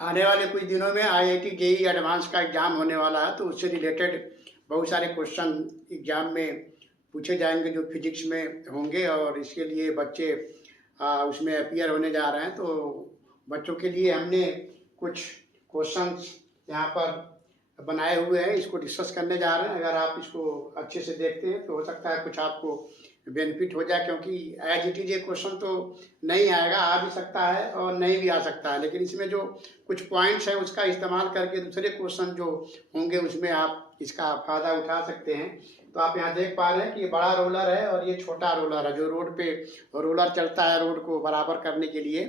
आने वाले कुछ दिनों में आईआईटी जेईई एडवांस का एग्ज़ाम होने वाला है, तो उससे रिलेटेड बहुत सारे क्वेश्चन एग्ज़ाम में पूछे जाएंगे जो फिजिक्स में होंगे, और इसके लिए बच्चे उसमें अपीयर होने जा रहे हैं। तो बच्चों के लिए हमने कुछ क्वेश्चंस यहाँ पर बनाए हुए हैं, इसको डिस्कस करने जा रहे हैं। अगर आप इसको अच्छे से देखते हैं तो हो सकता है कुछ आपको बेनिफिट हो जाए, क्योंकि एज इट इज ये क्वेश्चन तो नहीं आएगा, आ भी सकता है और नहीं भी आ सकता है, लेकिन इसमें जो कुछ पॉइंट्स हैं उसका इस्तेमाल करके दूसरे क्वेश्चन जो होंगे उसमें आप इसका फ़ायदा उठा सकते हैं। तो आप यहाँ देख पा रहे हैं कि ये बड़ा रोलर है और ये छोटा रोलर है, जो रोड पे रोलर चलता है रोड को बराबर करने के लिए।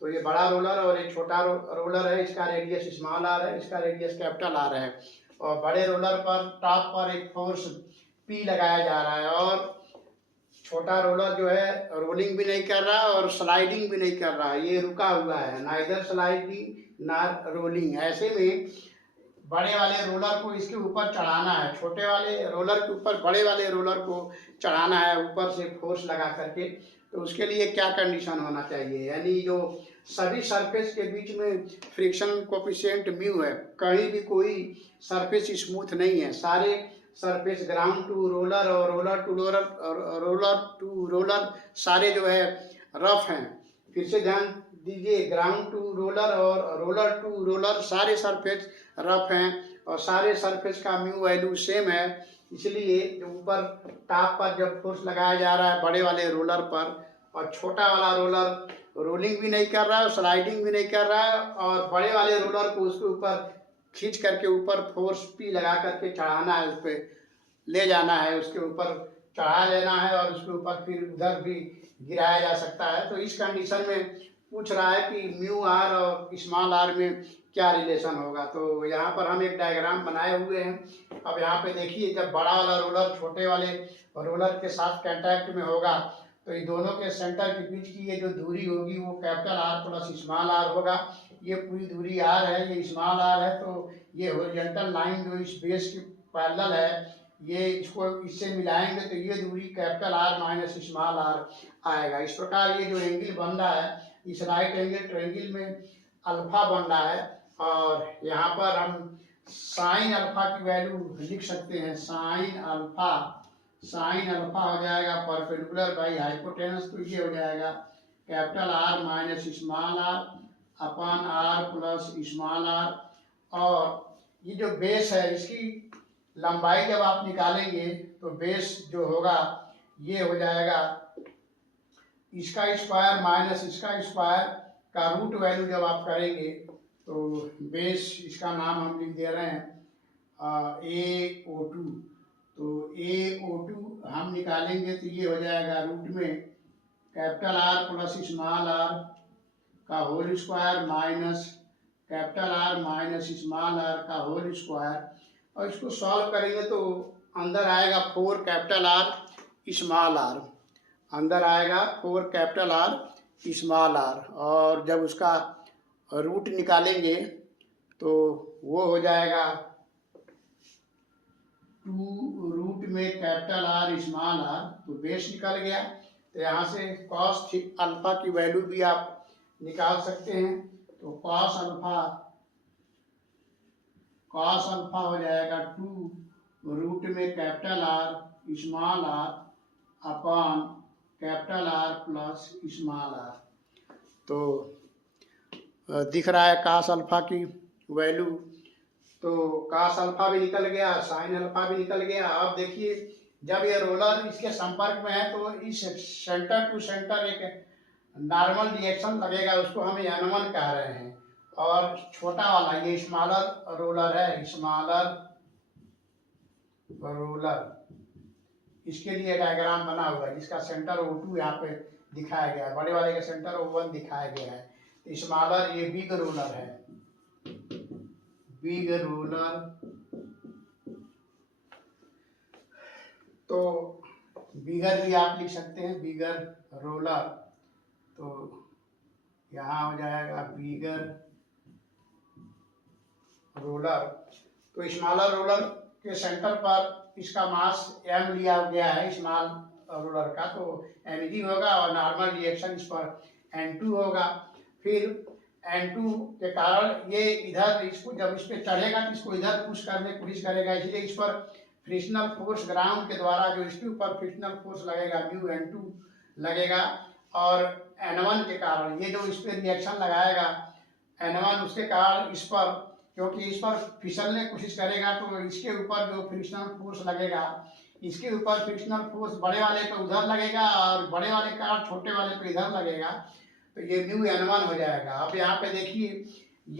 तो ये बड़ा रोलर और एक छोटा रोलर है, इसका रेडियस स्मॉल आर है, इसका रेडियस कैपिटल आर है। और बड़े रोलर पर टॉप पर एक फोर्स पी लगाया जा रहा है, और छोटा रोलर जो है रोलिंग भी नहीं कर रहा और स्लाइडिंग भी नहीं कर रहा है, ये रुका हुआ है, ना इधर स्लाइडिंग ना रोलिंग। ऐसे में बड़े वाले रोलर को इसके ऊपर चढ़ाना है, छोटे वाले रोलर के ऊपर बड़े वाले रोलर को चढ़ाना है ऊपर से फोर्स लगा करके। तो उसके लिए क्या कंडीशन होना चाहिए, यानी जो सभी सरफेस के बीच में फ्रिक्शन कोफिशिएंट म्यू है, कहीं भी कोई सरफेस स्मूथ नहीं है, सारे सरफेस ग्राउंड टू रोलर और रोलर टू रोलर सारे जो है रफ हैं। फिर से ध्यान दीजिए, ग्राउंड टू रोलर और रोलर टू रोलर सारे सरफेस रफ हैं, और सारे सरफेस का म्यू वैल्यू सेम है। इसलिए जो ऊपर टॉप पर जब फोर्स लगाया जा रहा है बड़े वाले रोलर पर, और छोटा वाला रोलर रोलिंग भी नहीं कर रहा है, स्लाइडिंग भी नहीं कर रहा है, और बड़े वाले रोलर को उसके ऊपर खींच करके ऊपर फोर्स पी लगा करके चढ़ाना है, उस पर ले जाना है, उसके ऊपर चढ़ा लेना है, और उसके ऊपर फिर उधर भी गिराया जा सकता है। तो इस कंडीशन में पूछ रहा है कि म्यू आर और स्मॉल आर में क्या रिलेशन होगा। तो यहाँ पर हम एक डायग्राम बनाए हुए हैं। अब यहाँ पे देखिए, जब बड़ा वाला रोलर छोटे वाले रोलर के साथ कांटेक्ट में होगा तो ये दोनों के सेंटर के बीच की ये जो दूरी होगी वो capital R plus small r होगा। ये पूरी दूरी आर है, ये स्मॉल आर है, तो ये हॉरिजॉन्टल लाइन जो इस बेस के पैरेलल है, ये इसको इससे मिलाएंगे तो ये दूरी capital R minus small r आएगा। इस प्रकार ये जो एंगल बन रहा है, इस राइट एंगल ट्रायंगल में अल्फा बन रहा है, और यहाँ पर हम साइन अल्फा की वैल्यू लिख सकते हैं। साइन अल्फा हो जाएगा परपेंडिकुलर बाई हाइपोटेनस, तो ये हो जाएगा capital R minus small r upon R plus small r. और ये जो बेस है इसकी लंबाई जब आप निकालेंगे तो बेस जो होगा ये हो जाएगा इसका स्क्वायर माइनस इसका स्क्वायर का रूट वैल्यू जब आप करेंगे तो बेस, इसका नाम हम लिख दे रहे हैं AO2। तो AO2 हम निकालेंगे तो ये हो जाएगा रूट में capital R plus small R का whole square minus capital R minus small R का होल स्क्वायर। और इसको सॉल्व करेंगे तो अंदर आएगा 4 कैपिटल आर स्मॉल आर, अंदर आएगा 4 कैपिटल आर स्मॉल आर। और जब उसका रूट निकालेंगे तो वो हो जाएगा 2 रूट में कैपिटल आर स्मॉल आर, तो बेस निकल गया। तो यहाँ से कॉस अल्फा की वैल्यू भी आप निकाल सकते हैं। तो कॉस अल्फा हो जाएगा 2 रूट में capital R small r upon capital R plus small r. तो दिख रहा है कास अल्फा की वैल्यू, तो कास अल्फा भी निकल गया, साइन अल्फा भी निकल गया। अब देखिए, जब ये रोलर इसके संपर्क में है तो इस सेंटर टू सेंटर एक नॉर्मल रिएक्शन लगेगा, उसको हम N1 कह रहे हैं। और छोटा वाला ये स्मॉलर रोलर है, स्मॉलर रोलर, इसके लिए डायग्राम बना हुआ है जिसका सेंटर O2 यहाँ पे दिखाया गया है, बड़े वाले का सेंटर O1 दिखाया गया है। स्मॉलर ये बिग रोलर है, बिग रोलर। तो बिगर भी आप लिख सकते हैं, बिगर रोलर। तो यहाँ हो जाएगा बिगर रोलर। तो स्मॉलर रोलर के सेंटर पर इसका मास m लिया गया है स्मॉल रोलर का, तो mg होगा, और नॉर्मल रिएक्शन इस पर N2 होगा। फिर N2 के कारण ये इधर इसको जब इस पे चढ़ेगा तो इसको इधर पुश करने की कोशिश करेगा, इसलिए इस पर फ्रिक्शनल फोर्स ग्राउंड के द्वारा जो इसके ऊपर फ्रिक्शनल फोर्स लगेगा म्यू N2 लगेगा। और N1 के कारण ये जो इस पर रिएक्शन लगाएगा N1 उसके कारण इस पर, क्योंकि इस पर फिसलने की कोशिश करेगा तो इसके ऊपर जो फ्रिक्शनल फोर्स लगेगा, इसके ऊपर फ्रिक्शनल फोर्स बड़े वाले पे उधर लगेगा और बड़े वाले का छोटे वाले पे इधर लगेगा, तो ये म्यू N1 हो जाएगा। अब यहाँ पे देखिए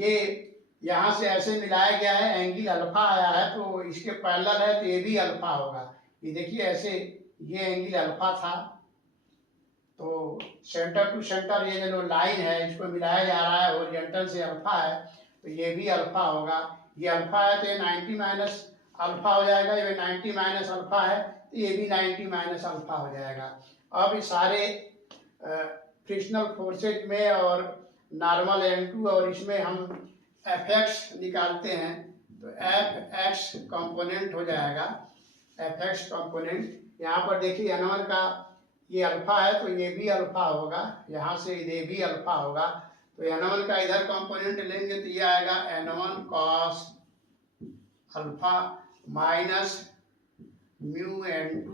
ये यहाँ से ऐसे मिलाया गया है, एंगल अल्फा आया है तो इसके पैरेलल है तो ये भी अल्फा होगा। ये देखिए ऐसे ये एंगल अल्फा था, तो सेंटर टू सेंटर ये जो लाइन है इसको मिलाया जा रहा है, ओरिएंटल से अल्फा है तो ये भी अल्फा होगा। ये अल्फा है तो ये 90 माइनस अल्फा हो जाएगा, ये 90 माइनस अल्फा है तो ये भी 90 माइनस अल्फा हो जाएगा। अब इस सारे फ्रिक्शनल फोर्सेज में और नॉर्मल N2 और इसमें हम Fx निकालते हैं तो Fx कंपोनेंट हो जाएगा, Fx कंपोनेंट। यहाँ पर देखिए N1 का ये अल्फा है तो ये भी अल्फा होगा, यहाँ से ये भी अल्फा होगा, तो N1 का इधर कंपोनेंट लेंगे तो ये आएगा N1 cos alpha minus mu N2,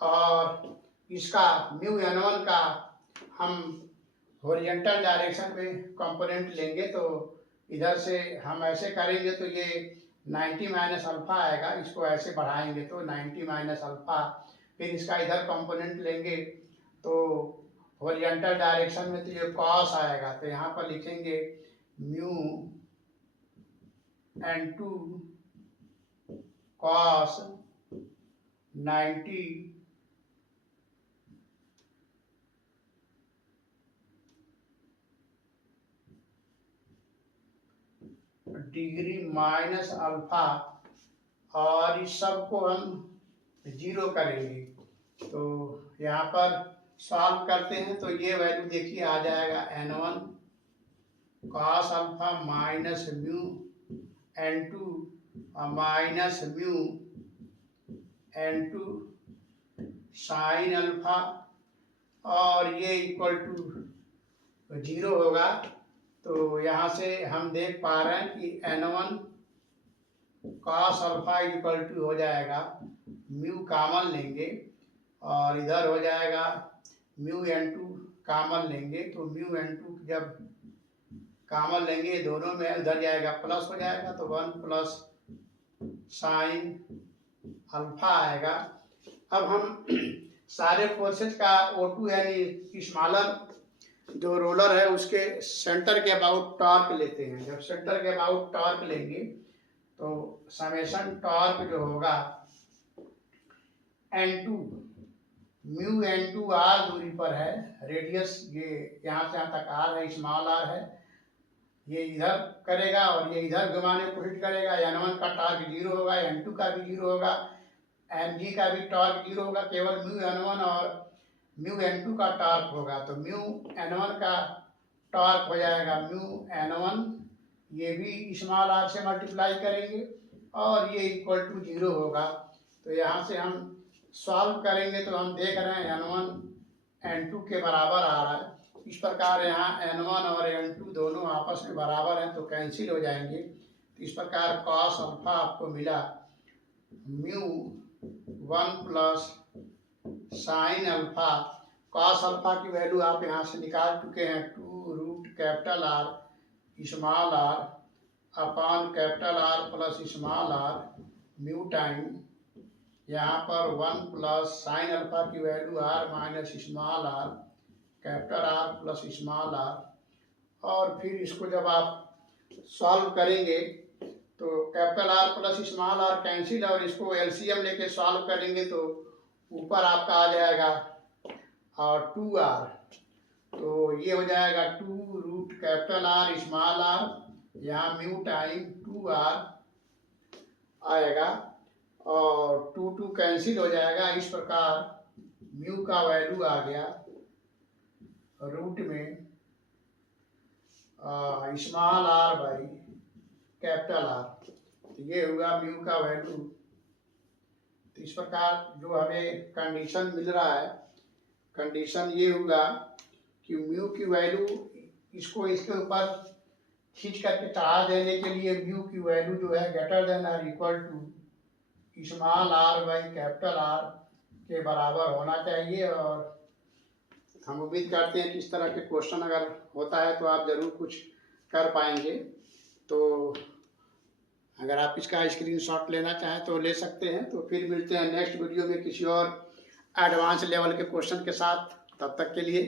और इसका म्यू N1 का हम हॉरिजॉन्टल डायरेक्शन में कंपोनेंट लेंगे तो इधर से हम ऐसे करेंगे तो ये 90 माइनस अल्फा आएगा, इसको ऐसे बढ़ाएंगे तो 90 माइनस अल्फा, फिर इसका इधर कंपोनेंट लेंगे तो हॉरिजॉन्टल डायरेक्शन में तो ये कॉस आएगा, तो यहाँ पर लिखेंगे mu N2 cos 90 degree minus alpha, और इस सब को हम जीरो करेंगे। तो यहाँ पर सॉल्व करते हैं तो ये वैल्यू देखिए आ जाएगा N1 cos alpha minus mu N2 minus mu N2 sine alpha, और ये इक्वल टू जीरो होगा। तो यहाँ से हम देख पा रहे हैं कि N1 cos alpha equal to हो जाएगा, म्यू कामन लेंगे और इधर हो जाएगा म्यू N2 कामन लेंगे, तो म्यू N2 जब कामन लेंगे दोनों में उधर जाएगा प्लस हो जाएगा, तो 1 प्लस साइन अल्फा आएगा। अब हम सारे फोर्सेज का O2 यानी स्मॉलर जो रोलर है उसके सेंटर के अबाउट टॉर्क लेते हैं। जब सेंटर के अबाउट टॉर्क लेंगे तो समेशन टॉर्क जो होगा N2 म्यू N2 r दूरी पर है, रेडियस ये यहाँ से यहाँ तक r है, स्मॉल r है, ये इधर करेगा और ये इधर घुमाने की कोशिश करेगा। N1 का टॉर्क जीरो होगा, N2 का भी जीरो होगा, Mg का भी टॉर्क जीरो होगा, केवल म्यू N1 और म्यू N2 का टॉर्क होगा। तो म्यू N1 का टॉर्क हो जाएगा म्यू N1, ये भी स्मॉल r से मल्टीप्लाई करेंगे और ये इक्वल टू जीरो होगा। तो यहाँ से हम सॉल्व करेंगे तो हम देख रहे हैं N1 N2 के बराबर आ रहा है। इस प्रकार यहाँ N1 और N2 दोनों आपस में बराबर हैं तो कैंसिल हो जाएंगे। तो इस प्रकार कॉस अल्फा आपको मिला mu 1 plus sine alpha. Cos alpha की वैल्यू आप यहाँ से निकाल चुके हैं, 2 root capital R small r upon capital R plus small r mu time यहाँ पर 1 प्लस साइन अल्फा की value r minus small r capital R plus small r। और फिर इसको जब आप सॉल्व करेंगे तो capital R plus small r cancel और इसको एलसीएम लेके सॉल्व करेंगे तो ऊपर आपका आ जाएगा और 2r, तो ये हो जाएगा 2 root capital R small r, यहाँ म्यू टाइम 2r आएगा और 2 कैंसिल हो जाएगा। इस प्रकार म्यू का वैल्यू आ गया रूट में small r by capital R, तो ये हुआ म्यू का वैल्यू। तो इस प्रकार जो हमें कंडीशन मिल रहा है, कंडीशन ये होगा कि म्यू की वैल्यू इसको इसके ऊपर खींच करके चढ़ा देने के लिए म्यू की वैल्यू जो है ग्रेटर देन और equal to small r by capital R के बराबर होना चाहिए। और हम उम्मीद करते हैं कि इस तरह के क्वेश्चन अगर होता है तो आप ज़रूर कुछ कर पाएंगे। तो अगर आप इसका स्क्रीनशॉट लेना चाहें तो ले सकते हैं। तो फिर मिलते हैं नेक्स्ट वीडियो में किसी और एडवांस लेवल के क्वेश्चन के साथ। तब तक के लिए